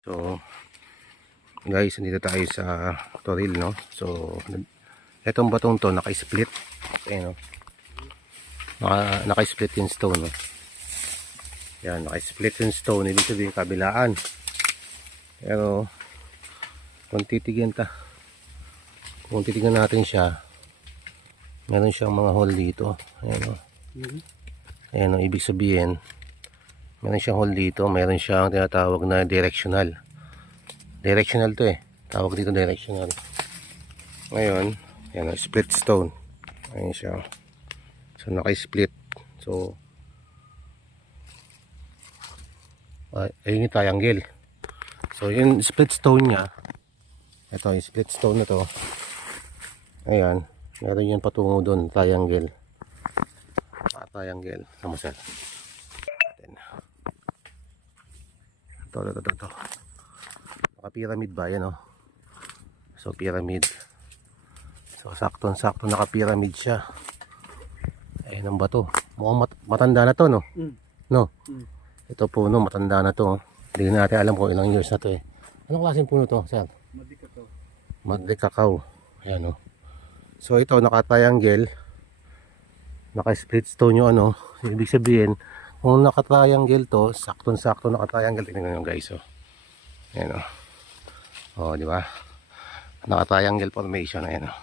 So guys, nandito tayo sa Toril, no? So etong batong to naka-split. Ayan, no? Naka-split yung stone, no? Yan, naka-split yung stone. Ibig sabihin kabilaan. Pero kung titignan natin siya, meron siyang mga hole dito. Ayan, no? Ayan, no? Ibig sabihin meron siyang hole dito, meron siyang tinatawag na directional to tawag dito directional. Ngayon yan, split stone. Ayan siya, so naka-split. So ayun yung triangle. So yung split stone nya, ito yung split stone na to, ayan, meron yan patungo doon, triangle. Triangle namasal. Ito. Naka-pyramid ba yan, oh? So pyramid. So sakto naka-pyramid siya. Ayun ang bato. Mukhang matanda na to, no? No? Ito puno, matanda na to. Hindi natin alam kung ilang years na to, eh. Anong klaseng puno to, sir? Madikakaw. Ayan, oh. So ito, naka-triangle. Naka-split stone yung ano. Ibig sabihin, kung naka-triangle to, sakto naka-triangle. Tingnan nyo guys, oh. Ayan, oh. Oh, di ba? Naka-triangle formation. Ayan, oh.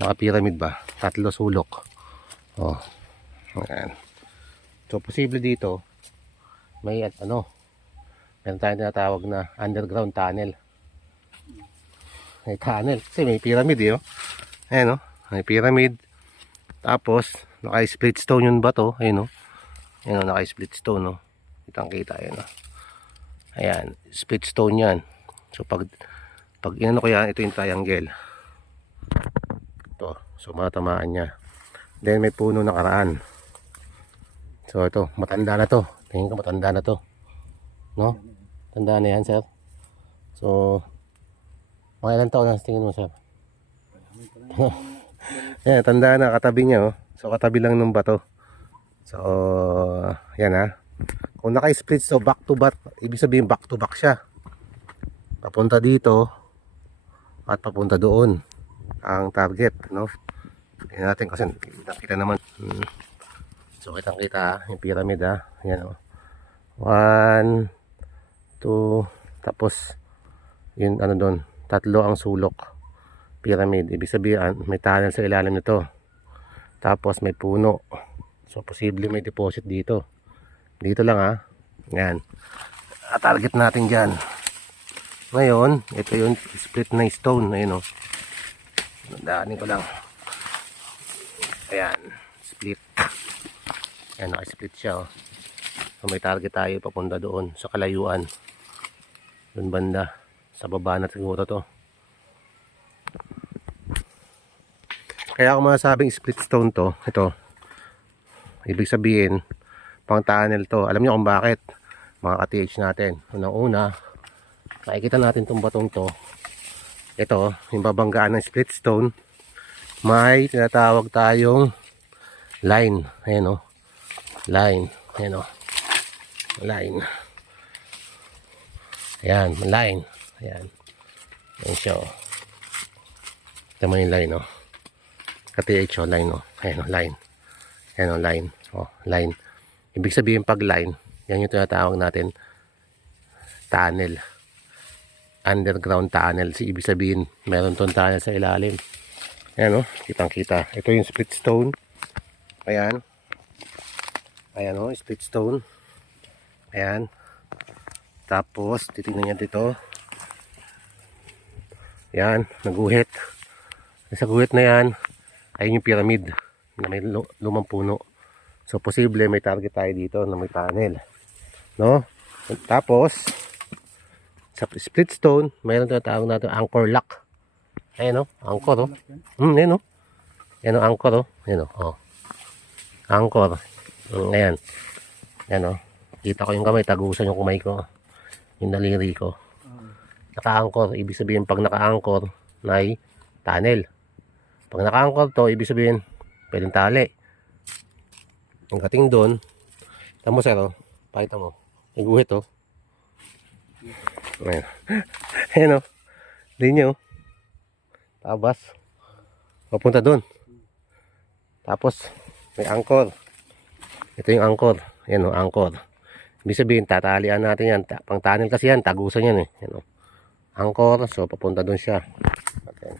Naka-pyramid ba? 3 sulok. Oh. Ayan. So, posible dito, may ano, meron tayong tinatawag na underground tunnel. May tunnel. Kasi may pyramid, eh, oh. Ayan, oh. May pyramid. Tapos, naka-split stone yung bato. Ayan, oh. Ayan, oh, naka-split stone, oh. Kitang-kita, ayan, oh. Ayan, split stone yan. So pag inano ko yan, ito yung triangle. Ito, so matamaan niya. Then may puno na karaan. So ito, matanda na to. Tingin ko matanda na to. No? Tanda na yan, sir. So mga ilang taon na tingin mo, sir? Ayan, tanda na, katabi niya, oh. So katabi lang ng bato. So yan, ha. Kung naka-split, so back to back, ibig sabihin back to back siya. Papunta dito at papunta doon ang target, no? Tingnan natin kasi nakita naman. So kitang-kita yung pyramid, ha. Yan, oh. 1, 2, tapos yun ano doon, 3 ang sulok. Pyramid, ibig sabihin may tunnel sa ilalim nito. Tapos may puno. So posible may deposit dito. Dito lang, ha. Yan. Target natin dyan. Ngayon, ito yung split na stone. Ayun, oh. Daanin ko lang. Ayan. Split. Ayan, naka-split siya, oh. So may target tayo papunta doon sa kalayuan. Doon banda. Sa baba na siguro to. Kaya kung masasabing split stone to, ito. Ibig sabihin, pang tunnel to. Alam niyo kung bakit? Mga ka-TH natin. Unang-una, makikita natin itong batong to. Ito, yung babanggaan ng split stone. May tinatawag tayong line. Ayan, o. Line. Ayan, o. Line. Ayan, line. Ayan. Ayan siya, o. Ito mo yung line, o. Ka-TH, o. Line, o. Ayan, o. Line. Ayan, o. Line. O. Line. Ibig sabihin pag line, yan yung tinatawag natin tunnel. Underground tunnel. Ibig sabihin meron tong tunnel sa ilalim. Ayan, oh, kitang kita. Ito yung split stone. Ayan. Ayan, oh, split stone. Ayan. Tapos titingnan niya dito. Ayan, naguhit. Sa guhit na yan, ayun yung pyramid na may lumang puno. So posible may target tayo dito na may tunnel, no? Tapos sa split stone, mayroon tinatawag natin anchor lock. Ayan, oh, anchor, oh. Ayan, oh. Ayan, oh, anchor, oh. Ayan, oh. Anchor. Ayan. Ayan, oh. Kita ko yung kamay, tagusan yung kamay ko. Yung daliri ko. Naka-anchor, ibig sabihin pag naka-anchor, may tunnel. Pag naka-anchor to, ibig sabihin pwedeng tali. Ang kating doon, tamo, sir, oh. Pakita mo. Yung guhit, oh. Ayan. Ayan o. Linya o. Tabas. Papunta doon. Tapos, may angkor. Ito yung angkor. Ayan o, angkor. Ibig sabihin, tatalian natin yan. Pang tunnel kasi yan, tagusan yan eh. Ayan o. Angkor, so papunta doon siya. Okay.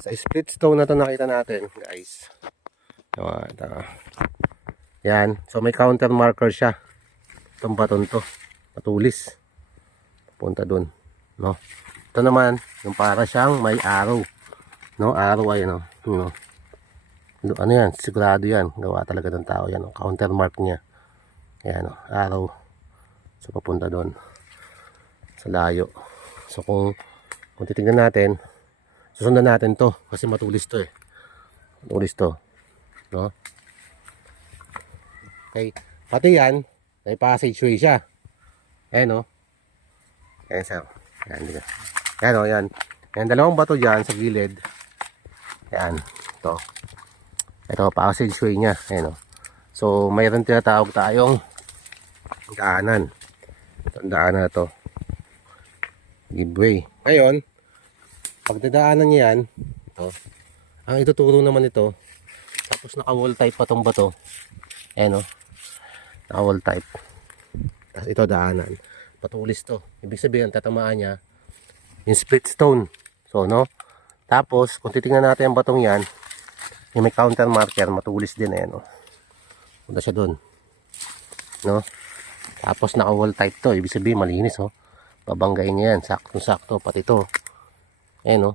Sa split stone na to nakita natin, guys. So, yan. So, may counter marker siya. Itong baton to. Patulis. Papunta doon. No? Ito naman, yung para siyang may arrow. No? Arrow ay ano. No? Ano yan? Sigurado yan. Gawa talaga ng tao yan. Counter mark niya. Ayan o. Arrow. So, papunta doon. Sa layo. So, kung titignan natin, susundan natin to. Kasi matulis to eh. Matulis to. No? Okay. Pati yan, may passageway siya. Ayan o. Ayan siya. Ayan, dito. Ayan o, yan. Ayan, dalawang bato dyan sa gilid. Ayan. Ito, passageway niya. Ayan o. So, mayroon tinatawag tayong daanan. Itong daanan na to. Giveaway. Ngayon, pag dadaanan niya yan, ito. Ang ituturo naman ito, tapos naka-wall type pa tong bato. Ayan o. Naka-wall type. Tapos ito daanan. Patulis to. Ibig sabihin, tatamaan niya yung split stone. So, no? Tapos, kung titingnan natin ang batong yan, yung may counter marker, matulis din eh, no? Punta siya dun. No? Tapos, naka-wall type to. Ibig sabihin, malinis, oh. Babanggayin niya yan. Sakto-sakto. Pati to. Ayan, no?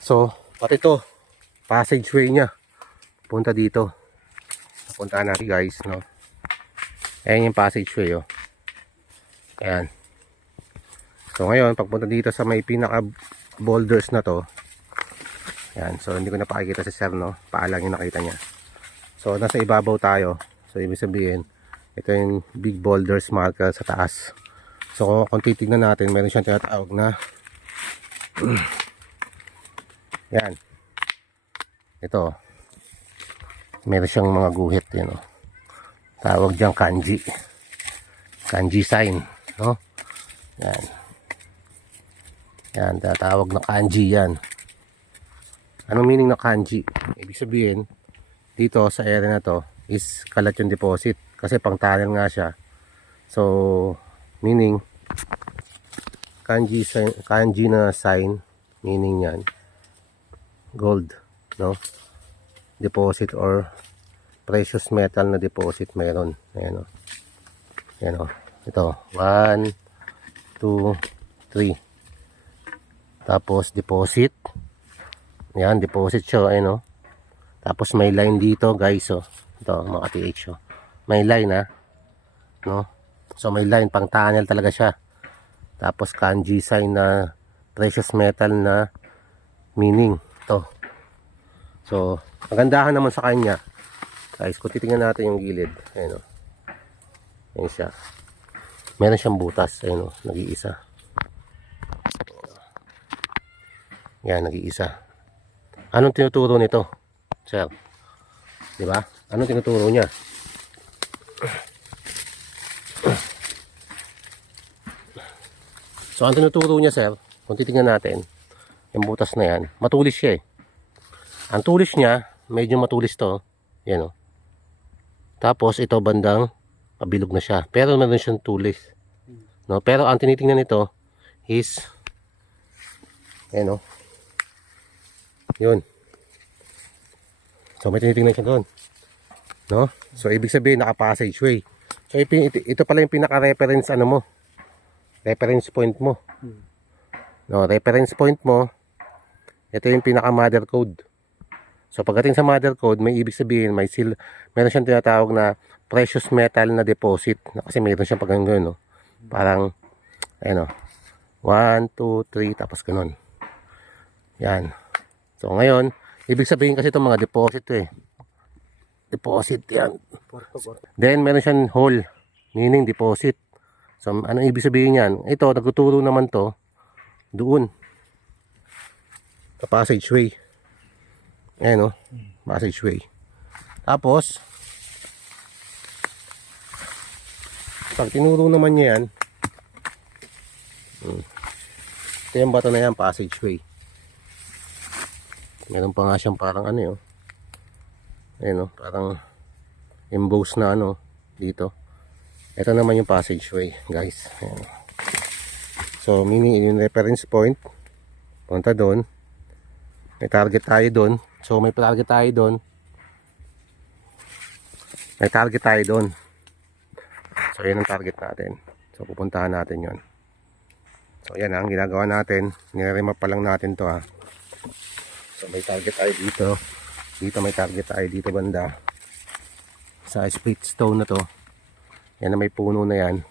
So, pati to. Passageway niya. Punta dito. Puntaan natin, guys, no? Ayan yung passageway, oh. Ayan. So, ngayon, pagpunta dito sa may pinaka boulders na to. Ayan. So, hindi ko na pakikita si sir, no? Paalang yung nakita niya. So, nasa ibabaw tayo. So, ibig sabihin, ito yung big boulders marker sa taas. So, kung titignan natin, meron siyang tinatawag na yan. Ito. Meron siyang mga guhit, yun, no? Tawag diyang kanji. Kanji sign, no? Yan. Yan, tatawag na kanji yan. Anong meaning na kanji? Ibig sabihin, dito sa area na to is kalat yung deposit. Kasi pang tunnel nga siya. So, meaning, kanji na sign, meaning yan, gold, no? Deposit or precious metal na deposit mayroon. Ayan o. Ayan o. Ito. 1, 2, 3. Tapos deposit. Ayan, deposit siya. Ayan o. Tapos may line dito, guys. O. Ito, mga TH o. May line ha. No? So may line, pang tunnel talaga siya. Tapos kanji sign na precious metal na meaning. Ito. So, magandahan naman sa kanya. Guys, kung titingnan natin yung gilid. Ayan o. Ayan siya. Meron siyang butas. Ayan o. Nag-iisa. Yan, nag-iisa. Anong tinuturo nito, sir? Diba? Anong tinuturo niya? So, ang tinuturo niya, sir, kung titingnan natin, yung butas na yan, matulis siya eh. Ang tulis niya, medyo matulis to. Yan o. Tapos, ito bandang pabilog na siya. Pero meron siyang tulis. No? Pero ang tinitingnan nito is, yan o. Yun. So, may tinitingnan siya doon. No? So, ibig sabihin, naka-passageway. So, ito pala yung pinaka-reference, ano mo. Reference point mo. No, reference point mo, ito yung pinaka-mother code. So, pagdating sa mother code, may ibig sabihin, meron siyang tinatawag na precious metal na deposit. Kasi meron siyang pag gano'n, no? Parang, ayan o. 1, 2, 3, tapos gano'n. Yan. So, ngayon, ibig sabihin kasi itong mga deposit eh. Deposit yan. Then, meron siyang hole. Meaning deposit. So, ano ibig sabihin yan? Ito, nagtuturo naman to doon. Sa passageway. Ayan o. Passageway. Tapos, pag tinuro naman niya yan, Ito yung bato na yan, passageway. Meron pa nga siyang parang ano yun. Ayun o, parang embossed na ano dito. Ito naman yung passageway, guys. Ayan. So, meaning yung reference point, punta doon. May target tayo doon. So, may target tayo doon. May target tayo doon. So, yan ang target natin. So, pupuntahan natin yon. So, yan ang ginagawa natin. Nire-remap pa lang natin to ha. So, may target tayo dito. Dito may target tayo dito banda. Sa split stone na to. Yan na may puno na yan.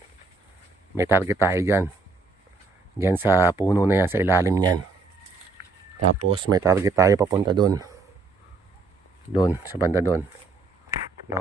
May target tayo dyan. Dyan sa puno na yan, sa ilalim nyan. Tapos may target tayo papunta doon. Doon, sa banda doon. No?